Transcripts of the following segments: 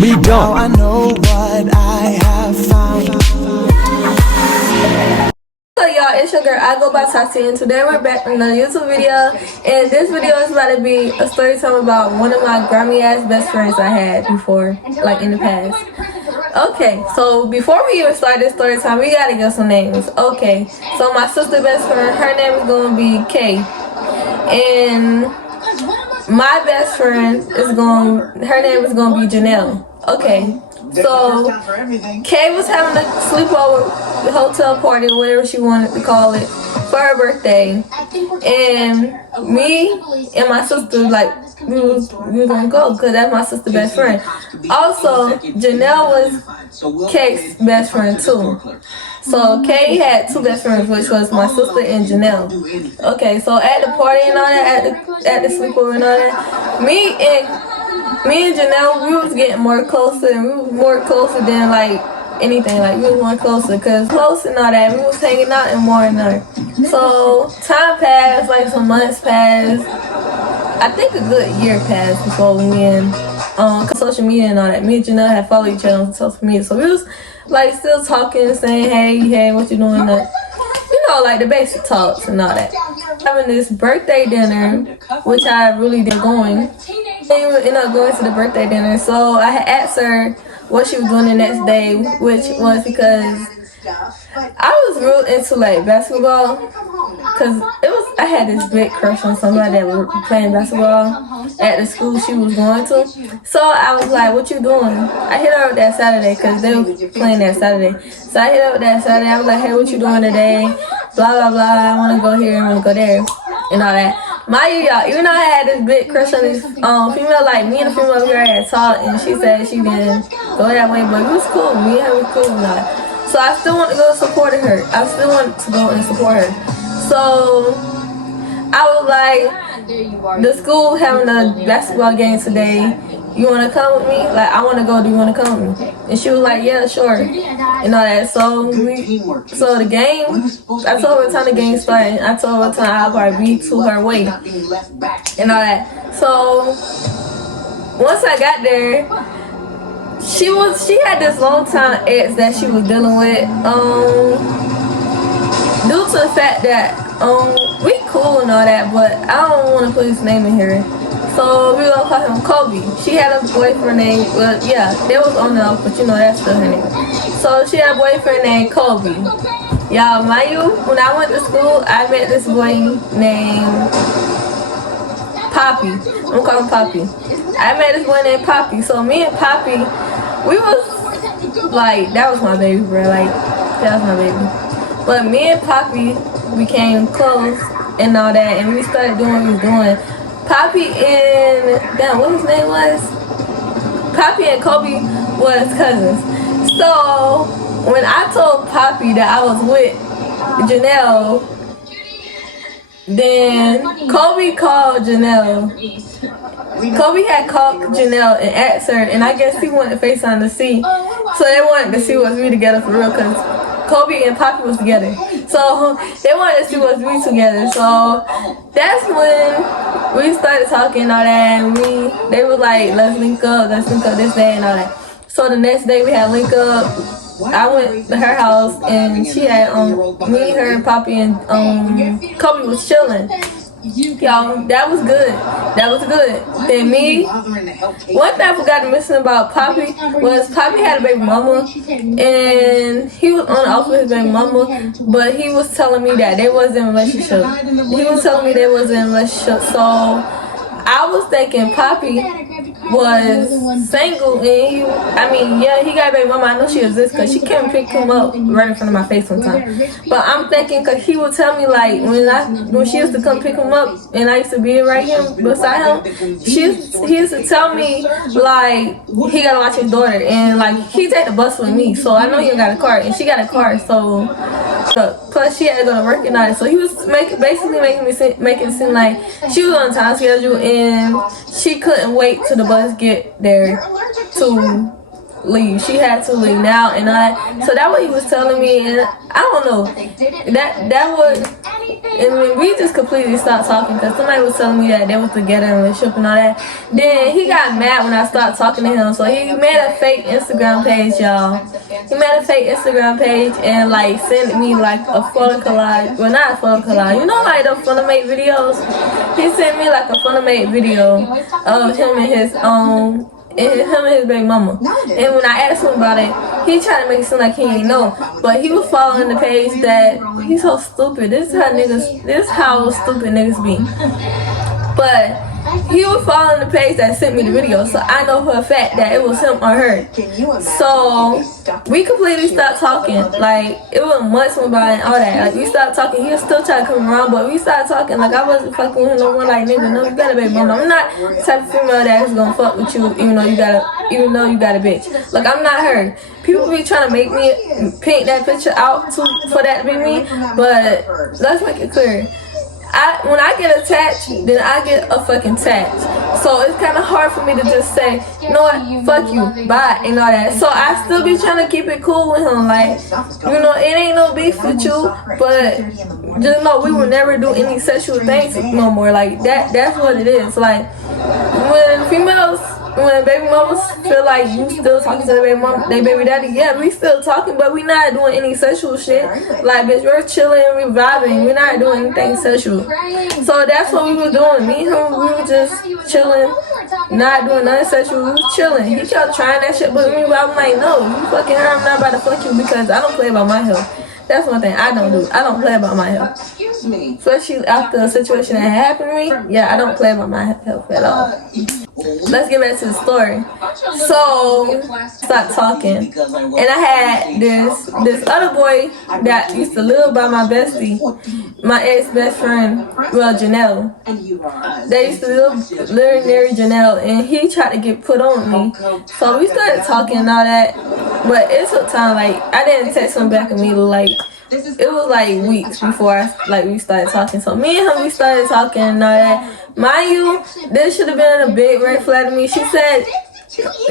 Me don't. Now I know what I have found. So y'all, it's your girl, I go by Tati, and today we're back with another YouTube video. And this video is about to be a story time about one of my Grimey ass best friends I had before, like in the past. Okay, so before we even start this story time, we gotta get some names. Okay, so my sister best friend, her name is gonna be Kay, and my best friend is her name is gonna be Janelle. Okay, so Kay was having a sleepover hotel party or whatever she wanted to call it for her birthday, and me and my sister, like, we was gonna go because that's my sister's best friend. Also, Janelle was Kay's best friend too. So Kay had two best friends, which was my sister and Janelle. Okay, so at the party and all that, at the sleepover and all that, me and Janelle, we was getting more closer, and we was more closer than like anything. Like, we was more closer because close and all that. We was hanging out and more and more. So time passed, like some months passed. I think a good year passed before we and social media and all that. Me and Janelle had followed each other on social media, so we was like still talking, saying hey, what you doing? You know, like the basic talks and all that. Having this birthday dinner, which I really did going. They ended up going to the birthday dinner, so I had asked her what she was doing the next day, which was because I was real into like basketball, cause I had this big crush on somebody that was playing basketball at the school she was going to. So I was like, "What you doing?" I hit her up that Saturday, cause they were playing that Saturday. So I hit her up that Saturday. I was like, "Hey, what you doing today? Blah blah blah. I want to go here. I want to go there, and all that." Mind you, y'all, even though I had this big crush on this female, like me and the female girl had talked, and she said she didn't go that way, but it was cool. Me and her was cool and all that. So I still want to go support her. I still want to go and support her. So I was like, the school having a basketball game today. You want to come with me? Like, I want to go. Do you want to come with me? And she was like, yeah, sure. And all that. So the game, I told her what time the game started. I told her what time I'll probably be to her way. And all that. So once I got there, she had this long time ex that she was dealing with, due to the fact that we cool and all that, but I don't want to put his name in here, so we're gonna call him Kobe. She had a boyfriend named, well, yeah, they was on and off, but you know that's still her name. So she had a boyfriend named Kobe. Y'all, mind you, when I went to school, I met this boy named Poppy. I'm gonna call him Poppy. I met this boy named Poppy. So me and Poppy, we was like, that was my baby, bro. Like, that was my baby. But me and Poppy became close and all that, and we started doing what we was doing. Poppy and, damn, what his name was? Poppy and Kobe was cousins. So when I told Poppy that I was with Janelle, then Kobe called Janelle. Kobe had called Janelle and asked her, and I guess he wanted FaceTime to see. So they wanted to see what's we together for real, because Kobe and Poppy was together. So they wanted to see what's we together. So that's when we started talking and all that, and they were like, let's link up this day and all that. So the next day we had link up. I went to her house, and she had me, her, and Poppy, and Kobe was chilling. Y'all, that was good. That was good. Then me, one thing I forgot to mention about Poppy was Poppy had a baby mama, and he was on and off with his baby mama, but he was telling me that they wasn't in a relationship. So I was thinking Poppy was single, and he got a baby mama. I know she exists because she came and picked him up right in front of my face sometimes. But I'm thinking, because he would tell me, like, when she used to come pick him up and I used to be right here beside him, he used to tell me, like, he gotta watch his daughter, and like, he take the bus with me, so I know he got a car, and she got a car, so plus she had to go to work at night. So he was basically making it seem like she was on a time schedule and she couldn't wait till the bus get there to leave. She had to leave now, and so that what he was telling me, and I don't know, that And then we just completely stopped talking because somebody was telling me that they was together in a relationship and all that. Then he got mad when I stopped talking to him, so he made a fake Instagram page, y'all. He made a fake Instagram page and like sent me like a photo collage. Well, not a photo collage. You know, like the Funimate videos. He sent me like a Funimate video of him and his him and his baby mama. And when I asked him about it, he tried to make it seem like he didn't know. But he was following the page that he's so stupid. This is how stupid niggas be. But he was following the page that sent me the video, so I know for a fact that it was him or her. So we completely stopped talking. Like, it was months went by and all that. Like, we stopped talking. He was still trying to come around, but we started talking. Like, I wasn't fucking with him no more. Like, nigga, no, you got a baby mama. I'm not the type of female that's gonna fuck with you even though you got a bitch. Like, I'm not her. People be trying to make me paint that picture out for that to be me, but let's make it clear. When I get attached, then I get a fucking attached. So it's kind of hard for me to just say, you know what, fuck you, bye, and all that. So I still be trying to keep it cool with him. Like, you know, it ain't no beef with you, but just know we will never do any sexual things no more. Like, that's what it is. Like, when baby mamas feel like you still talking to their baby daddy, yeah, we still talking, but we not doing any sexual shit. Like, bitch, we're chilling, we vibing, we're not doing anything sexual. So that's what we were doing. Me and him, we were just chilling, not doing nothing sexual, we was chilling. He kept trying that shit with me, but I'm like, no, you fucking her, I'm not about to fuck you because I don't play about my health. That's one thing I don't do. I don't play about my health. Especially after a situation that happened to me, yeah, I don't play about my health at all. Let's get back to the story. So, stop talking. And I had this other boy that used to live by my bestie, my ex-best friend, well, Janelle. They used to live near Janelle, and he tried to get put on me. So we started talking and all that, but it took time. Like, I didn't text him back immediately. Like, it was like weeks before we started talking. So me and him, we started talking and all that. Mind you, this should have been a big red flag to me. She said,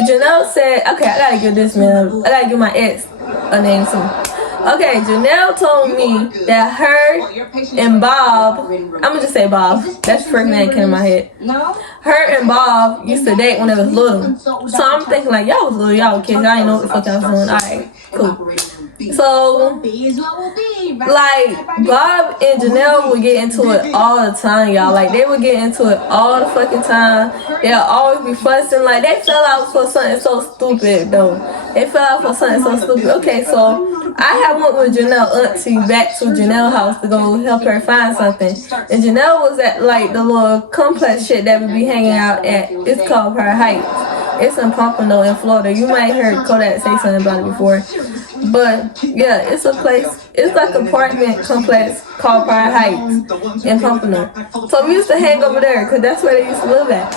Janelle said, okay, I gotta give this man, I gotta give my ex a name too. Okay, Janelle told me that her and Bob, I'm gonna just say Bob, that's the first name that came in my head. Her and Bob used to date when they was little. So I'm thinking like, y'all was little, y'all were kids, I didn't know what the fuck I was doing. Alright, cool. So, like, Bob and Janelle would get into it all the time, y'all. Like, they would get into it all the fucking time. They'll always be fussing. Like, they fell out for something so stupid, though. They fell out for something so stupid. Okay, so I had went with Janelle auntie back to Janelle's house to go help her find something. And Janelle was at, like, the little complex shit that we be hanging out at. It's called Her Heights. It's in Pompano in Florida. You might have heard Kodak say something about it before. But yeah, it's a place, it's like an apartment complex called Pride Heights in Pompano. So we used to hang over there because that's where they used to live at.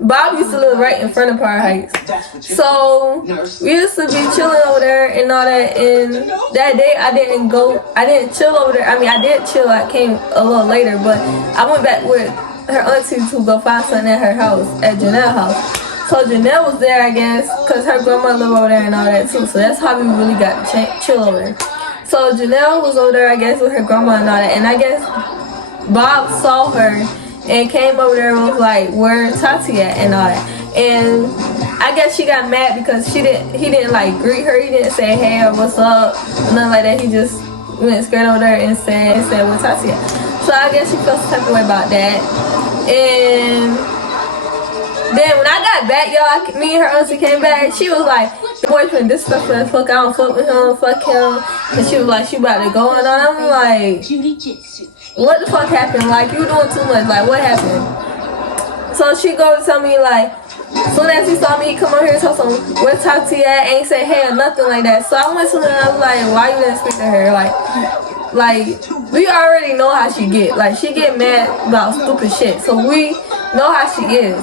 Bob used to live right in front of Pride Heights. So we used to be chilling over there and all that. And that day I didn't chill over there. I mean, I did chill, I came a little later, but I went back with her auntie to go find something at her house, at Janelle's house. So Janelle was there, I guess, because her grandma lived over there and all that too. So that's how we really got to chill over there. So Janelle was over there, I guess, with her grandma and all that. And I guess Bob saw her and came over there and was like, where Tati at and all that. And I guess she got mad because he didn't like greet her. He didn't say hey or what's up, nothing like that. He just went straight over there and said where Tati at. So I guess she felt some type of way about that. And then when I got back, y'all, me and her auntie came back, she was like, boyfriend, this stuff for the fuck, I don't fuck with him, fuck him. And she was like, she about to go, and I'm like, what the fuck happened? Like, you doing too much, like, what happened? So she go to tell me, like, soon as he saw me, he come over here and tell some, where Tati at, ain't say hey or nothing like that. So I went to her and I was like, why you didn't speak to her? Like, we already know how she get. Like, she get mad about stupid shit. So we know how she is.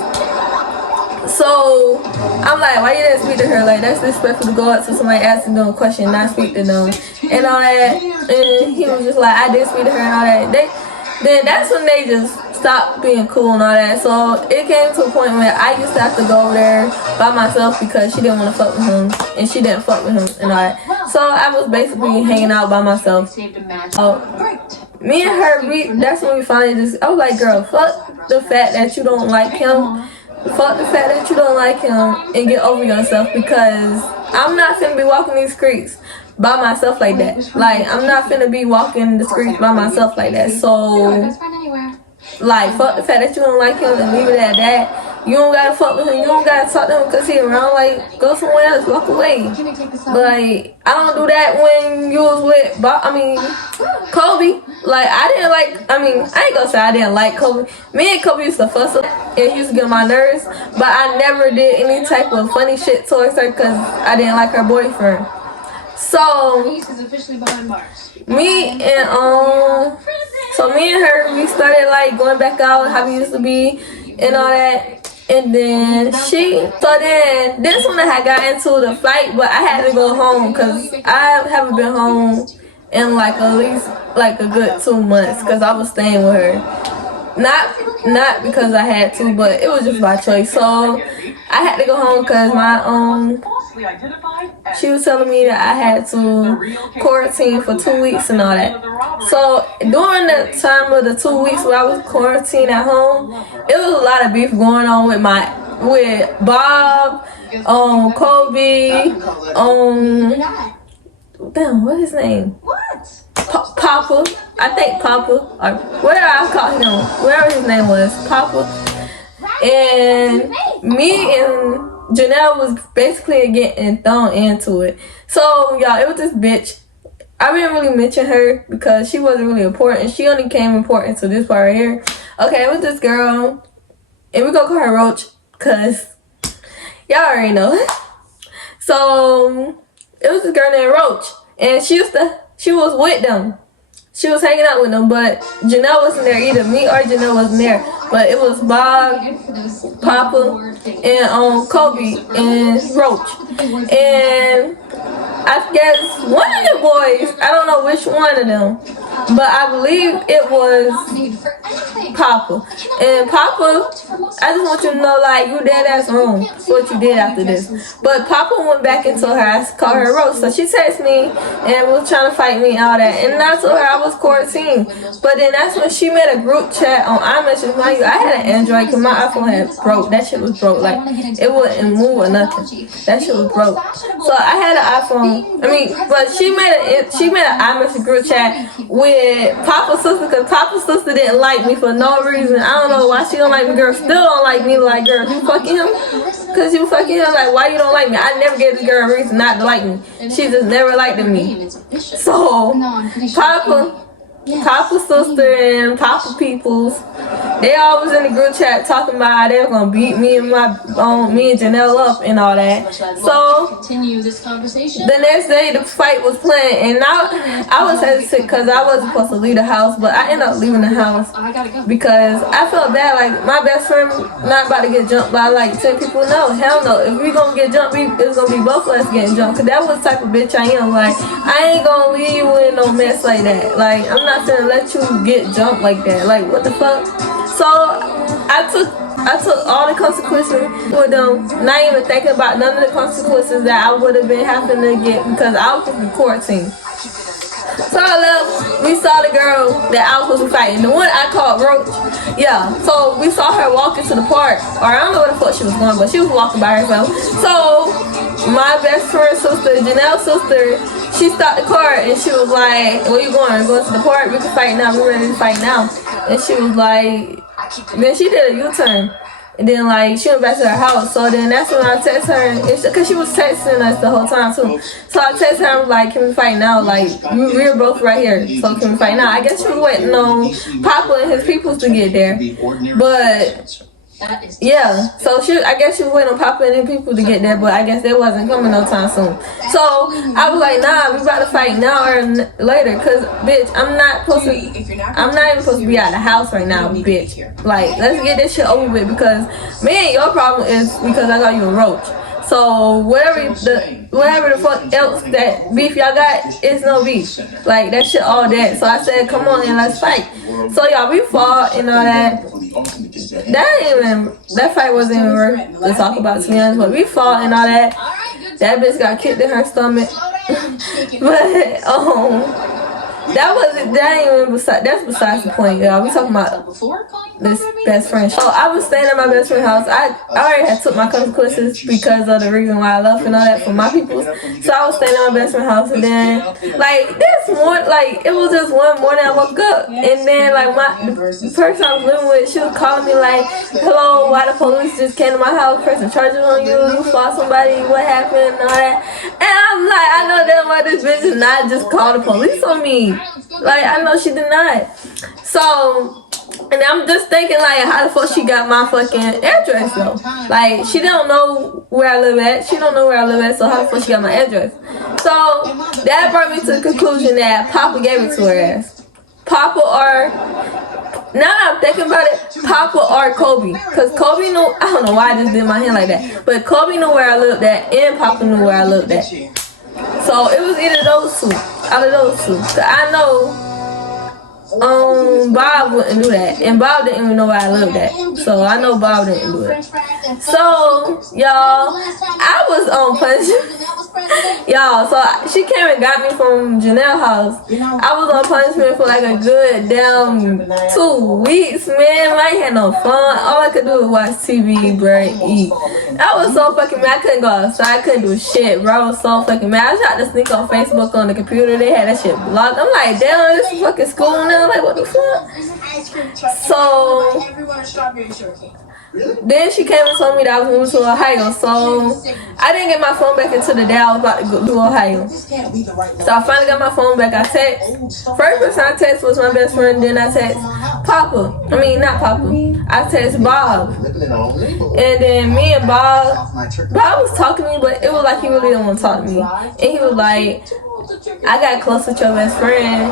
So I'm like, why you didn't speak to her? Like, that's disrespectful to go up to somebody asking them a question and not speak to them and all that. And he was just like, I did speak to her and all that. Then that's when they just stopped being cool and all that. So it came to a point where I used to have to go over there by myself because she didn't want to fuck with him and she didn't fuck with him and all that. So I was basically hanging out by myself. Me and her, that's when we finally just, I was like, girl, fuck the fact that you don't like him. Fuck the fact that you don't like him and get over yourself, because I'm not finna be walking these streets by myself like that. Like, I'm not finna be walking the streets by myself like that. So, like, fuck the fact that you don't like him and leave it at that. You don't gotta fuck with him. You don't gotta talk to him because he around. Like, go somewhere else. Walk away. Like, I don't do that when you was with, Kobe. Like, I didn't like, I ain't gonna say I didn't like Kobe. Me and Kobe used to fuss up and he used to get on my nerves. But I never did any type of funny shit towards her because I didn't like her boyfriend. So, me and her, we started like going back out how we used to be and all that. And then this one I had got into the fight, but I had to go home because I haven't been home in like at least like a good 2 months because I was staying with her. Not because I had to, but it was just my choice. So I had to go home because she was telling me that I had to quarantine for 2 weeks and all that. So during the time of the 2 weeks where I was quarantined at home, it was a lot of beef going on with Bob, Kobe, damn, what's his name? Papa. I think Papa, or whatever I called him, whatever his name was, Papa. And me and Janelle was basically getting thrown into it. So, y'all, it was this bitch. I didn't really mention her because she wasn't really important. She only came important to this part right here. Okay, it was this girl. And we're going to call her Roach because y'all already know. So, it was this girl named Roach. And she was with them. She was hanging out with them, but Janelle wasn't there either. Me or Janelle wasn't there. But it was Bob, Papa, and Kobe, and Roach. And I guess one of the boys, I don't know which one of them, but I believe it was Papa. And Papa, I just want you to know, like, you dead ass wrong what you did after this. But Papa went back and told her I called her Roach. So she texted me and was trying to fight me and all that. And I told her I was quarantined. But then that's when she made a group chat on iMessage. Mind you, I had an Android because my iPhone had broke. That shit was broke. Like, it wouldn't move or nothing. That shit was broke. So I had an iPhone. But she made an iMessage group chat with Papa's sister because Papa's sister didn't like me for no reason. I don't know why she don't like me. Girl still don't like me. Like, girl, you fucking him? Because you fucking him? Like, why you don't like me? I never gave this girl a reason not to like me. She just never liked me. So, Papa's sister and Papa peoples, they all was in the group chat talking about how they were gonna beat me and me and Janelle up and all that. So the next day the fight was planned, and I was hesitant because I wasn't supposed to leave the house, but I ended up leaving the house because I felt bad. Like, my best friend not about to get jumped by like 10 people. No, hell no. If we gonna get jumped, it's gonna be both of us getting jumped. Cause that was the type of bitch I am. Like, I ain't gonna leave you in no mess like that. Like, I'm not gonna let you get jumped like that. Like, what the fuck? So I took all the consequences with them, not even thinking about none of the consequences that I would have been having to get because I was supposed to be quarantined. So I left. We saw the girl that I was supposed to be fighting, the one I called Roach. Yeah. So we saw her walking to the park, or I don't know where the fuck she was going, but she was walking by herself. So my best friend's sister, Janelle's sister, she stopped the car and she was like, "Where you going? Going to the park? We can fight now. We're ready to fight now." And she was like, then she did a U-turn. And then, like, she went back to her house. So then that's when I texted her. Because she was texting us the whole time, too. So I texted her. I was like, "Can we fight now? Like, we're both right here. So can we fight now?" I guess she was waiting on Papa and his peoples to get there. But yeah, so I guess she was waiting on Papa and his people to get there, but I guess they wasn't coming no time soon. So I was like, "Nah, we about to fight now or later, cause bitch, I'm not even supposed to be out of the house right now, bitch. Like, let's get this shit over with, because man, your problem is because I got you a Roach. So whatever the fuck else that beef y'all got, it's no beef. Like, that shit all that." So I said, "Come on and let's fight." So y'all, we fought and all that. That fight wasn't even worth to talk about, to be honest. But we fought and all that. That bitch got kicked in her stomach. But that's besides the point, y'all. We talking about this best friend. So I was staying at my best friend's house. I already had took my consequences because of the reason why I left and all that for my people. So I was staying at my best friend's house, and then it was just one morning I woke up, and then the person I was living with, she was calling me like, hello, why the police just came to my house, pressing charges on you, you fought somebody, what happened, and all that. And I'm like, I know damn well this bitch did not just call the police on me. Like, I know she did not. So, and I'm just thinking, like, how the fuck she got my fucking address, though? Like, she don't know where I live at. She don't know where I live at, so how the fuck she got my address? So, that brought me to the conclusion that Papa gave it to her ass. Papa or, now that I'm thinking about it, Papa or Kobe. Because Kobe knew, I don't know why I just did my hand like that, but Kobe knew where I lived at, and Papa knew where I lived at. So it was either those two, out of those two. Cause I know Bob wouldn't do that, and Bob didn't even know where I lived at. So I know Bob didn't do it. So y'all, I was on punishment. Y'all, so she came and got me from Janelle's house. I was on punishment for like a good damn 2 weeks, man. I ain't had no fun. All I could do was watch TV, bro, eat. I was so fucking mad. I couldn't go outside. I couldn't do shit, bro. I was so fucking mad. I tried to sneak on Facebook on the computer. They had that shit blocked. I'm like, damn, this is fucking school now. Like, what the fuck? So then she came and told me that I was moving to Ohio. So I didn't get my phone back until the day I was about to go to Ohio. So I finally got my phone back. I text. First person I text was my best friend. Then I text Papa. I mean, not Papa. I text Bob. And then me and Bob was talking to me, but it was like he really didn't want to talk to me. And he was like, I got close with your best friend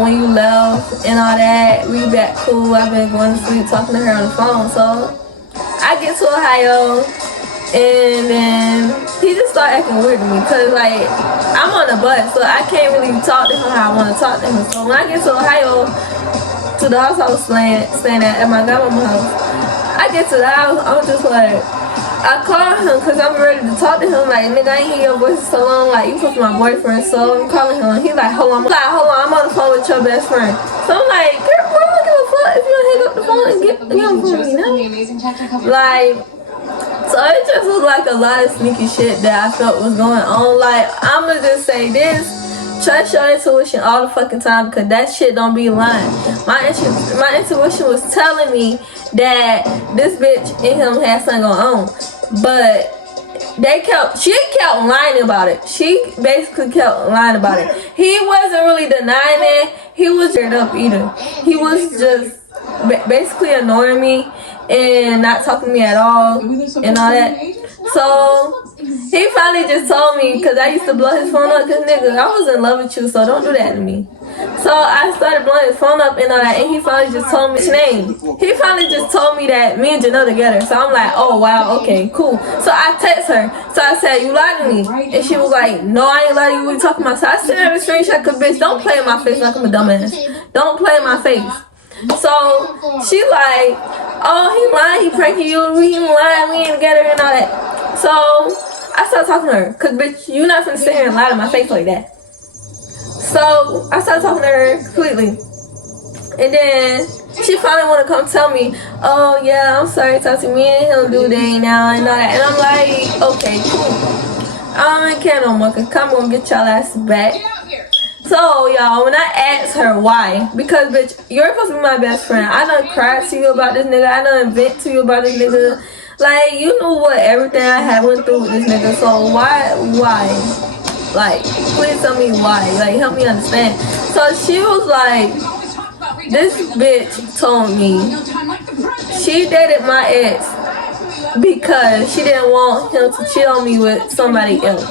when you left and all that. We got cool. I've been going to sleep talking to her on the phone. So I get to Ohio, and then he just started acting weird to me because, like, I'm on the bus, so I can't really talk to him how I want to talk to him. So when I get to Ohio, to the house I was staying at my grandma's house, I get to the house, I was just like, I called him because I'm ready to talk to him. Like, nigga, I ain't hear your voice in so long. Like, you supposed to be my boyfriend. So I'm calling him. He like, hold on. I'm on the phone with your best friend. So I'm like, girl, I don't give a fuck if you don't hang up the phone and get on the phone with me now. Like, so it just was like a lot of sneaky shit that I felt was going on. Like, I'm gonna just say this. Trust your intuition all the fucking time because that shit don't be lying. My intuition was telling me that this bitch and him had something going on. But she kept lying about it. She basically kept lying about it. He wasn't really denying it. He was straight up either. He was just basically annoying me and not talking to me at all and all that. So he finally just told me, because I used to blow his phone up, because nigga, I was in love with you, so don't do that to me. So I started blowing his phone up and all that, and he finally just told me his name. He finally just told me that me and Janelle together. So I'm like, oh wow, okay, cool. So I text her. So I said, you lied to me. And she was like, no, I ain't lied to you. What you talking about? So I sent her a screenshot, because bitch, don't play in my face like I'm a dumbass. Don't play in my face. So she like, oh, he lying, he pranking you, we ain't lying, we ain't together and all that. So I started talking to her, cause bitch, you not finna sit here and lie to my face like that. So I started talking to her completely. And then she finally wanna come tell me, oh yeah, I'm sorry, talk to me and him do day now and all that. And I'm like, okay, cool. I don't care no more, cause I'm gonna get y'all asses back. So, y'all, when I asked her why, because, bitch, you're supposed to be my best friend. I done cried to you about this nigga. I done vent to you about this nigga. Like, you knew what everything I had went through with this nigga. So, why? Like, please tell me why. Like, help me understand. So, she was like, this bitch told me she dated my ex because she didn't want him to cheat on me with somebody else.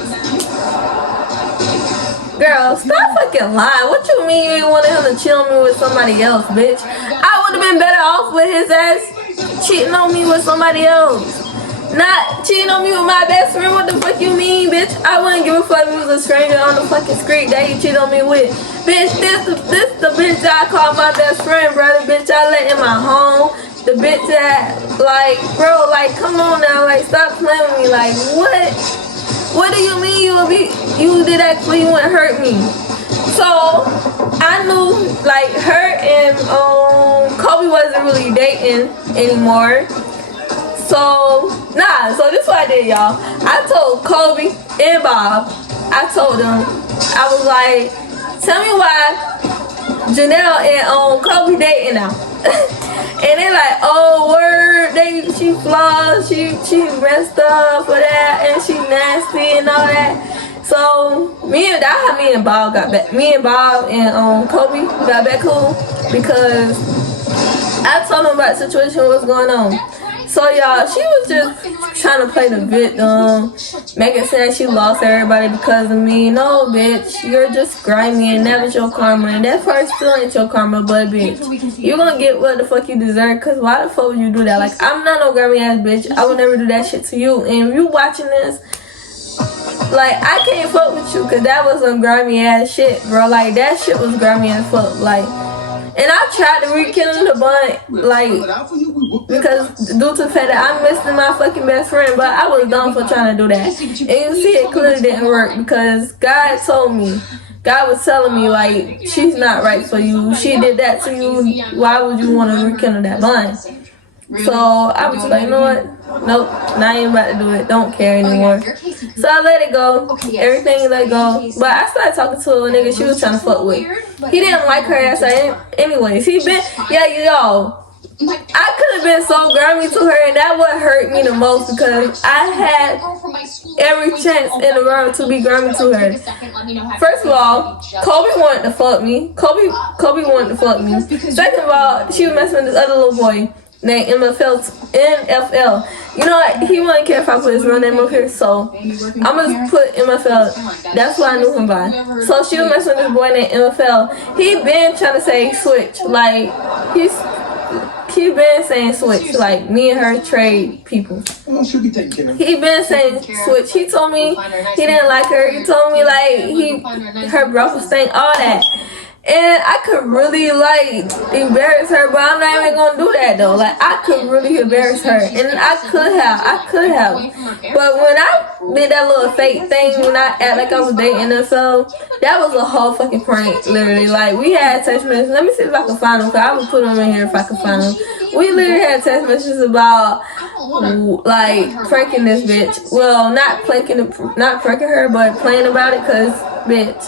Girl, stop fucking lying. What you mean you ain't wanted him to cheat on me with somebody else, bitch? I would have been better off with his ass cheating on me with somebody else. Not cheating on me with my best friend. What the fuck you mean, bitch? I wouldn't give a fuck if he was a stranger on the fucking street that he cheated on me with. Bitch, this the bitch that I call my best friend, bro. The bitch I let in my home. The bitch that, like, bro, like, come on now. Like, stop playing with me. Like, what? What do you mean you did that so you wouldn't hurt me? So I knew like her and Kobe wasn't really dating anymore. So so this is what I did, y'all. I told Kobe and Bob, I told them, I was like, tell me why Janelle and Kobe dating now. And they like, oh word, she flawed, she messed up for that, and she nasty and all that. So me and Bob got back. Me and Bob and Kobe got back cool because I told him about the situation, what was going on. So y'all, she was just trying to play the victim, making sense she lost everybody because of me. No, bitch, you're just grimy and that was your karma. And that part still ain't your karma, but bitch, you gonna get what the fuck you deserve. Cause why the fuck would you do that? Like, I'm not no grimy ass bitch. I would never do that shit to you. And if you watching this, like, I can't fuck with you cause that was some grimy ass shit, bro. Like, that shit was grimy as fuck. Like, and I tried to rekindle the bond, like, because due to the fact that I'm missing my fucking best friend, but I was done for trying to do that. And you see, it clearly didn't work because God told me, God was telling me, like, she's not right for you. She did that to you. Why would you want to rekindle that bond? So I was like, you know what? Nope, not even about to do it. Don't care anymore. So I let it go. Everything let go. But I started talking to a nigga she was trying to fuck with. He didn't like her ass anyways. He been, yo. I could have been so grimy to her, and that would hurt me the most because I had every chance in the world to be grimy to her. First of all, Kobe wanted to fuck me. Kobe wanted to fuck me. Second of all, she was messing with this other little boy named NFL. You know what? He wouldn't care if I put his real name up here, so I'm gonna put MFL. That's what I knew him by. So she was messing with this boy named MFL. He been trying to say switch. Like, he been saying switch. Like, me and her trade people. He been saying switch. He told me he didn't like her. He told me, like, her breath was staying, all that. And I could really, like, embarrass her, but I'm not even gonna do that, though. Like, I could really embarrass her, and I could have. But when I did that little fake thing, when I act like I was dating her, so that was a whole fucking prank, literally. Like, we had text messages. Let me see if I can find them, because I would put them in here if I could find them. We literally had text messages about, like, pranking this bitch. Well, not pranking her, but playing about it, because, bitch.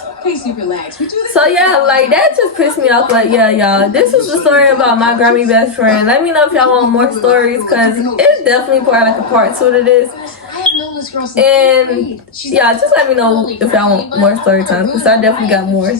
So yeah, like, that just pissed me off. Like, yeah, y'all, this is the story about my grimy best friend. Let me know if y'all want more stories, because it's definitely like a part 2 to this. And yeah, just let me know if y'all want more story time, because I definitely got more.